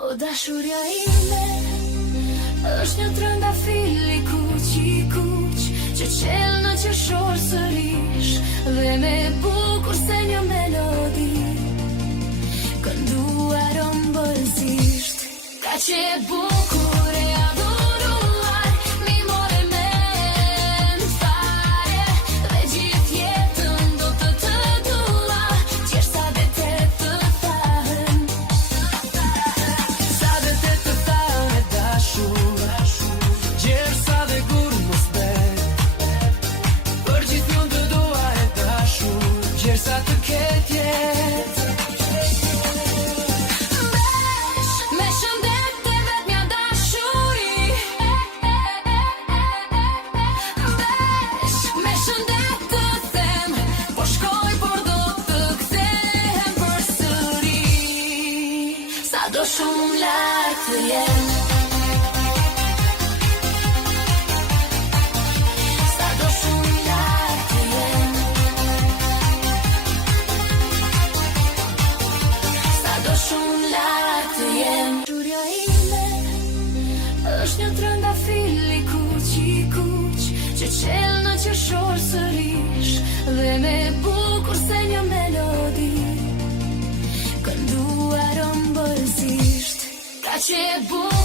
O dashuria ime, është një trëndafil i kuq që qel në qershor sërish dhe me bukur se një melodi kënduar ëmbëlsisht. Ka që e bukur e adhuruar, mi more mend fare dhe gjithë jetën do të dua, qesh sa dete të thahen. Sa dete të thahen e dashur, qesh sa dhe kur mos bet, për gjithmonë të dua e dashur, qesh sa të ket jetë. Me shëndet e vet mja dashuri, me shëndet të them, po shkoj por do të kthehem përsëri. Sa do shumë lart të jem, sa do shumë lart të jem, sa do shumë lart të jem. Dashuria ime është një trëndafil i kuq që qel në qershor sërish dhe me bukur se një melodi kënduar ëmbëlsisht. Ka që e bukur